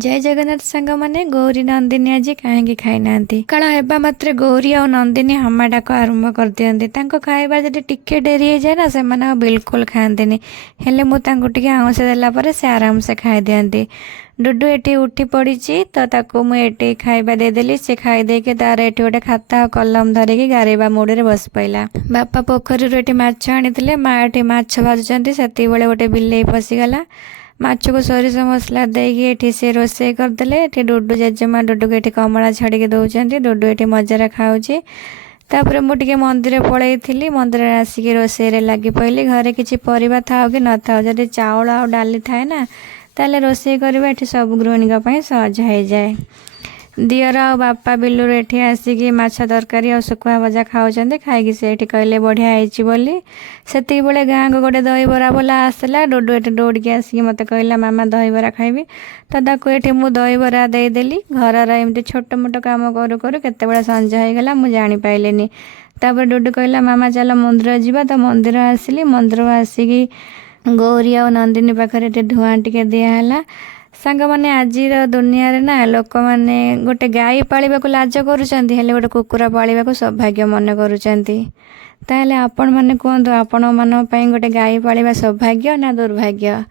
जय जगन्नाथ सांग मैंने गौरी नंदिनी आज कहीं खाई ना सकाल होगा मात्र गौरी और नंदिनी हमा डाक आरंभ कर दिखती खाइबार जब टिके डेरी हो जाए ना से बिल्कुल खाती हेले मुझे आउंस देलापर से आराम से खाई दिखती। डुडू ये उठी पड़ी तो ताको मुझे खाइबा देदेली से खाईदे तार ये गोटे खाता कलम धरिकी गारेबा मुड़े बस पड़ा। बापा पोखर माछ आनी माँ ये माछ भाजुंट से गोटे बिल्ली पशिगला माछ को सोरिष मसला देकी से रोसे करदे। डुडू जेजेमा डुडू को ये कमला छाड़ी दौरान डुडू ये मजारे खाऊँगी। तापर मुझे मंदिर पलैली मंदिर आसिक रोसे लगी पड़ी घरे किसी परिवा था कि न था जब चाउल आ डाली थाए ना ताले रोसे करवा ये सब गृहिणी सहज हो जाए। दियर आ बापा बिलुर ये आसिक माछ तरकारी और सुखुआ भजा खाऊँ खाई से कहले बढ़िया होली से गाँ को गोटे दहीबरा बोला आसला डुडू ये दौड़ी आसिक मत कहला मामा दहीबरा खाइबी तो ताको ये मुझे दहीबरा देदेली घर एमती छोट मोट कम करू करू केते संज होगला मुझे जापारे। तापर डुडू कहला मामा चल मंदिर जावा तो मंदिर आसिली मंदिर आसिक गौरी और नंदिनी पाखे धूआं टिके दिहला। सांग मैंने आज दुनिया रे ना लोक मैंने गोटे गाई पालिबा को लाज करुँच गोटे कुकुरा पालिबा को सौभाग्य मन करुँच। आपण मैंने कहतु आपण मान गोटे गाई पालिबा सौभाग्य ना दुर्भाग्य।